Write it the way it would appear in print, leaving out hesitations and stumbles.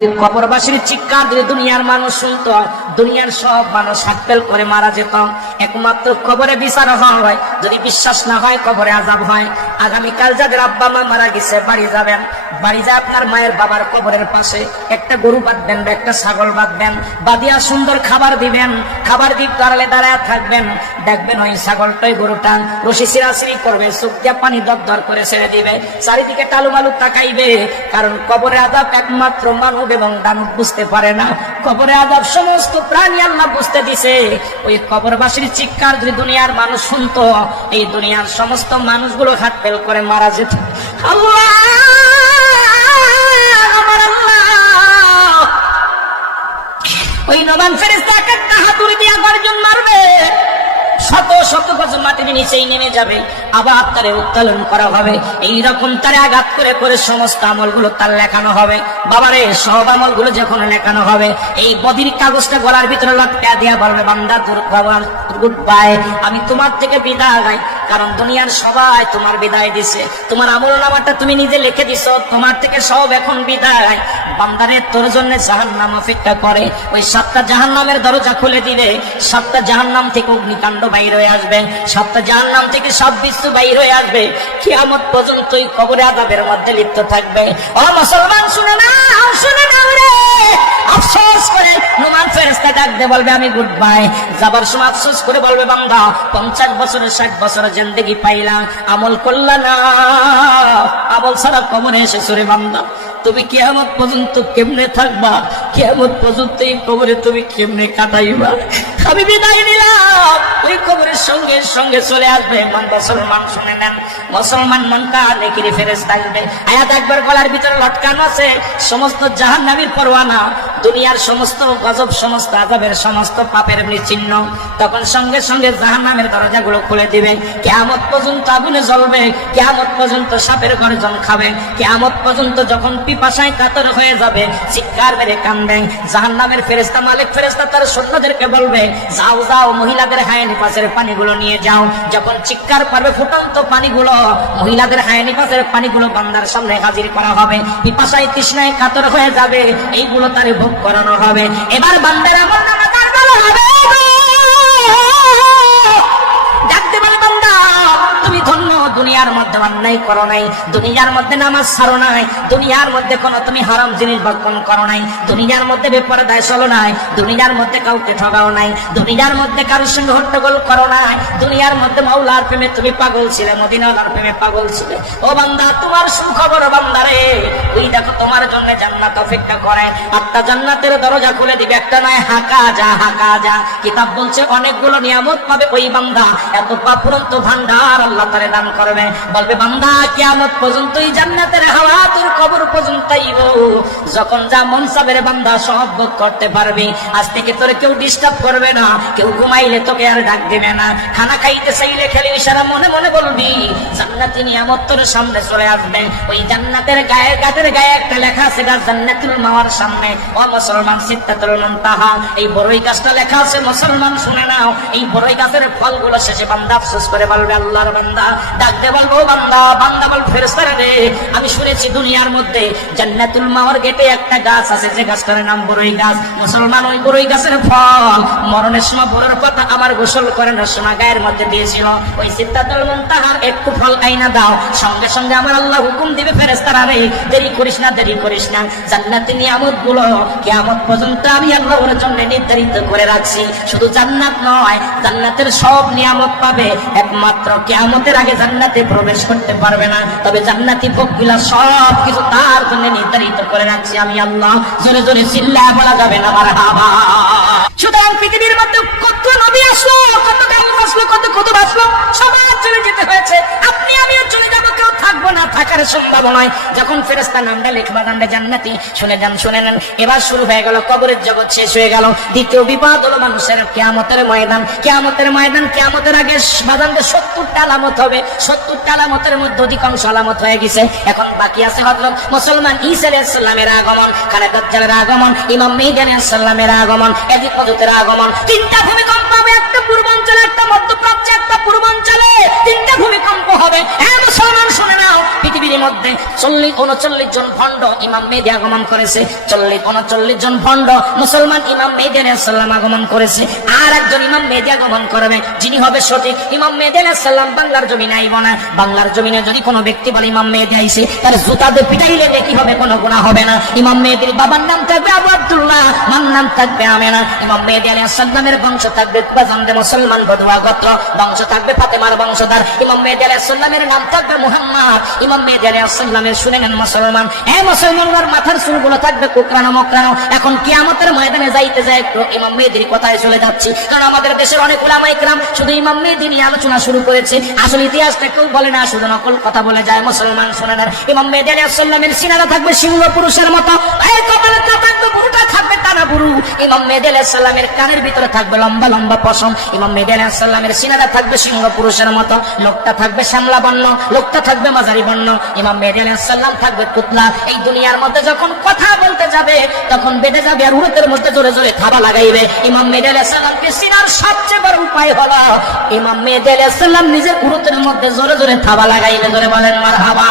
কবরবাসীর চিৎকার যদি দুনিয়ার মানুষ শুনতো, দুনিয়ার সব মানুষ হাতপেল করে মারা যেত। একমাত্র কবরে বিচার হয়। যদি বিশ্বাস না হয় কবরে আযাব হয়। আগামীকাল যাদের আব্বা মা মারা গেছে বাড়ি যাবেন, বাড়ি যায় আপনার মায়ের বাবার কবরের পাশে একটা গরু বাঁধবেন বা একটা ছাগল বাঁধবেন, বাঁধিয়া সুন্দর খাবার দিবেন। খাবার দিয়ে দাঁড়ালে দাঁড়ায় থাকবেন, দেখবেন ওই ছাগলটাই গরুটা রশি ছিঁড়াছিঁড়ি করবে, চোখ দিয়ে পানি দরদর করে ছেড়ে দিবে, চারিদিকে টালুমালু তাকাইবে। কারণ কবরে আযাব একমাত্র মানব এবং দানব বুঝতে পারে না। কবরে আযাব সমস্ত প্রাণী আল্লাহ বুঝতে দিছে। ওই কবরবাসীর চিৎকার যদি দুনিয়ার মানুষ শুনতো, এই দুনিয়ার সমস্ত মানুষগুলো হাত ফেল করে মারা যেত। আল্লাহ, আমার আল্লাহ, ওই নবান ফেরেশতা একটা হাতুড়ি দিয়ে গর্জন মারবে, শত শত গজ মাটির নিচেই নেমে যাবে, আবার তারে উত্তোলন করা হবে। এইরকম তারে আঘাত করে করে সমস্ত আমলগুলো তার লেখানো হবে। বাবারে, সব আমলগুলো যখন লেখানো হবে, এই বদির কাগজটা গলার ভিতরে লটকা দিয়া বলবে, বান্দা গুড বাই, আমি তোমার থেকে বিদায়। কারণ দুনিয়ার সবাই তোমার বিদায় দিছে, তোমার আমল নামাটা তুমি নিজে লিখে দিছো, তোমার থেকে সব এখন বিদায়। বান্দারে, তোর জন্য জাহান্নাম অপেক্ষা করে। ওই 7টা জাহান্নামের দরজা খুলে দিবে, 7টা জাহান্নাম থেকে অগ্নিকাণ্ড বাইর হয়ে আসবে, 7টা জাহান্নাম থেকে সব কিছু বাইর হয়ে আসবে। কিয়ামত পর্যন্ত এই কবরে আযাবের মধ্যে লিপ্ত থাকবে। ও মুসলমান, শুনে না, শুনে না রে, আফসোস করে নুমান ফেরেশতা ডাকতে বলবে, আমি গুড বাই। যাবার সময় আফসোস করে বলবে, বান্দা 50 বছরের 60 বছরের জিন্দেগি পাইলাম, আমল করলা না, আমল ছাড়া কবরে এসেছো রে বান্দা। তুমি কিয়ামত পর্যন্ত কেমনে থাকবা? কিয়ামত পর্যন্ত এই কবরে তুমি কেমনে কাটাইবা? আমি বিদায় নিলাম। ওই কবরের সঙ্গে সঙ্গে চলে আসবে মুসলমান, শুনে নেন, মুসলমান মনটা নেকিরে ফেরেশতা আসবে। আয়াত একবার গলার ভিতরে লটকানো আছে, সমস্ত জাহান্নামীর পরোয়ানা, দুনিয়ার সমস্ত গজব, সমস্ত আযাবের, সমস্ত পাপের চিহ্ন। তখন সঙ্গে সঙ্গে জাহান্নামের দরজাগুলো খুলে দিবে। কিয়ামত পর্যন্ত আগুনে জ্বলবে, কিয়ামত পর্যন্ত সাপের গর্জন খাবে, কিয়ামত পর্যন্ত যখন পিপাসায় কাতর হয়ে যাবে, চিৎকার মেরে কাঁদবে। জাহান্নামের ফেরেশতা, মালিক ফেরেশতা তার সৈন্যদেরকে বলবে, যাও যাও, মহিলাদের হায়ানি পাশের পানিগুলো নিয়ে যাও। যখন চিৎকার পারবে ফুটন্ত পানিগুলো, মহিলাদের হায়ানি পাশের পানিগুলো বান্দার সামনে হাজির করা হবে। পিপাসায় তৃষ্ণায় কাতর হয়ে যাবে, এইগুলো তারে ভোগ করানো হবে। এবার বান্দার আমল নামা তার বলা হবে, ডাকতে বলে, বান্দা তুমি ধন্য, দুনিয়ার মধ্যে অন্যায় করো নাই, দুনিয়ার মধ্যে নামাজ ছাড়ো নাই, দুনিয়ার মধ্যে কোনো তুমি হারাম জিনিস ভক্ষণ করো নাই, দুনিয়ার মধ্যে বেপরদায় চলো নাই, দুনিয়ার মধ্যে কাউকে ঠগাও নাই, দুনিয়ার মধ্যে কারোর সঙ্গে হট্টগোল করো নাই, দুনিয়ার মধ্যে মাওলার প্রেমে তুমি পাগল ছিলে, মদিনার প্রেমে পাগল ছিলে। ও বান্দা, তোমার সুখবর বান্দারে, ওই দেখো তোমার জন্য জান্নাত অপেক্ষা করে। 8টা জান্নাতের দরজা খুলে দিবে, একটা নয়, হাঁকা যা, হাঁকা যা। কিতাব বলছে অনেকগুলো নিয়ামত পাবে ওই বান্দা, এত পাপুরন্ত ভান্ডার আল্লাহ তারে দান করবে। বলবে, বান্দা কিয়ামত পর্যন্ত এই জান্নাতের হাওয়া তোর কবর পর্যন্ত আইব। যখন যা মন চাবে বান্দা সব ভোগ করতে পারবি। আজ থেকে তোরে কেউ ডিস্টার্ব করবে না, কেউ ঘুমাইলে তোকে আর ডাক দিবে না, খানা খাইতে চাইলে খেলে ইশারা মনে মনে বলবি, জান্নাতি নিয়ামত তোর সামনে চলে আসবে। ওই জান্নাতের গায়ে, গাছের গায়ে একটা লেখা আছে, জান্নাতুল মাওয়ার সামনে। ও মুসলমান, সিদরাতুল মুনতাহা, এই বড়ই গাছটা লেখা আছে। মুসলমান শুনে নাও, এই বড়ই গাছের ফলগুলো শেষে বান্দা আফসোস করে বলবে, আল্লাহর বান্দা ডাকতে বলবো, বান্দা, বান্দা বল, ফেরেশতারা রে, আমি শুনেছি দুনিয়ার মধ্যে জান্নাতুল মাওয়ার গেটে একটা গাছ আছে, যে গাছটার নাম বড়ই গাছ। মুসলমান, ওই বড়ই গাছের ফল মরণের সময় বড়র কথা আমার গোসল করানোর সময় গায়ের মধ্যে দিয়েছিল। ওই সিদরাতুল মুনতাহার একটু ফল আইনা দাও, সঙ্গে সঙ্গে আমার আল্লাহ হুকুম দিবে, ফেরেশতারা রে, দেরি করিস না, দেরি করিস না, জান্নাতি নিয়ামত গুলো কিয়ামত পর্যন্ত আমি আল্লাহর জন্য নির্ধারিত করে রাখছি। শুধু জান্নাত নয়, জান্নাতের সব নিয়ামত পাবে, একমাত্র কিয়ামতের আগে জান্নাতে প্রবেশ করতে পারবে না। তবে জান্নাতি ভোগগুলা সব কিছু তার জন্য নির্ধারিত করে রাখছি আমি আল্লাহ। জোরে জোরে চিল্লায় বলা যাবে না মারহাবা। সুতরাং পৃথিবীর মধ্যে কত নবী আসলো, কত গায়ক আসলো, কত কুতুব আসলো, সবার চলে যেতে হয়েছে। আপনি আমিও চলে যাবো, কেউ থাকবো না, থাকার সম্ভাবনায়। যখন ফেরেশতা নামটা লিখবা নামটা জান্নাতি, শুনে যান, শুনে নেন। এবার শুরু হয়ে গেল কবরের জগৎ, শেষ হয়ে গেল। দ্বিতীয় বিপদ হলো মানুষের কিয়ামতের ময়দান। কিয়ামতের ময়দান, কিয়ামতের আগে বাজানদের 70টা আলামত হবে। 70টা আলামতের মধ্যে অধিকাংশ আলামত হয়ে গেছে। এখন বাকি আছে হযরত মুসলমান ঈসা আলাইহিস সালামের আগমন, খানে দাজ্জালের আগমন, ইমাম মেহদী আলাইহিস সালামের আগমন, এদিক হযরতের আগমন। 3টা ভূমিকম্প হবে, একটা পূর্বাঞ্চলে, একটা মধ্যপ্রাচ্যে, একটা পূর্বাঞ্চলে। 3টা ভূমিকম্প হবে। মুসলমান শুনে নাও, পৃথিবীর মধ্যে 39 জন ভণ্ড ইমাম মেহেদী আগমন করেছে। 39 জন ভণ্ড মুসলমান ইমাম মেহেদী আলাইহিস সালাম আগমন করেছে। আর একজন ইমাম মেহেদী আগমন করবে, যিনি হবে সঠিক ইমাম মেহেদী আলাইহিস সালাম। বাংলার জমিনে আইব না। বাংলার জমিনে যদি কোনো ব্যক্তি বলে ইমাম মেহেদী আইছে, তার জুতাতে পিটাইলে নাকি হবে, কোনো গুনাহ হবে না। ইমাম মেহেদীর বাবার নাম থাকবে আবু আব্দুল্লাহ, মার নাম থাকবে আমেনা। ইমাম মেহেদী আলাইহিস সালামের বংশ থাকবে বাজানদে মুসলমান বদুয়া গোত্র, বংশ থাকবে ফাতেমার বংশধর। ইমাম মেহেদী আলাইহিস সালামের নাম থাকবে মুহাম্মদ। ইমাম মেহেদী আলাইহিস সালামের শুনে নেন মুসলমান, এই মুসলমানদের মাথার চুলগুলো থাকবে কোকড়ানো মোকড়ানো। এখন কিয়ামতের ময়দানে যাইতে যায় একটু ইমাম মেহেদীর কথায় চলে যাচ্ছি, কারণ আমাদের দেশের অনেক উলামা ইকরাম শুধু ইমাম মেহেদী নিয়ে আলোচনা শুরু করেছে। আসল ইতিহাসটা কেউ বলে না, শুধু নকল কথা বলে যায়। মুসলমান শুনে নেন, ইমাম মেহেদী আলাইহিস সালামের সিনারা থাকবে সিংহ পুরুষের মতো, এই কপালে থাকবে বুড়োটা থাকবে টানা বুড়ো। ইমাম মেহেদী আলাইহিস সালামের কানের ভিতরে থাকবে লম্বা লম্বা পশম। ইমাম মেহেদী আলাইহিস সালামের সিনারা থাকবে সিংহ পুরুষের মতো, লোকটা থাকবে শ্যামলা বর্ণ, লোকটা থাকবে মাঝারি বর্ণ। ইমাম মেহেদী আলাইহিস সালাম থাকবে পুতলা। এই দুনিয়ার মধ্যে যখন কথা বলতে যাবে তখন বেঁধে যাবে আর উরুতের মধ্যে জোরে জোরে থাবা লাগাইবে। ইমাম মেহেদী আলাইহিস সালামকে চিনার সবচেয়ে বড় উপায় হলো ইমাম মেহেদী আলাইহিস সালাম নিজের উরুতের মধ্যে জোরে জোরে থাবা লাগাইবে। জোরে বলেন মারহাবা।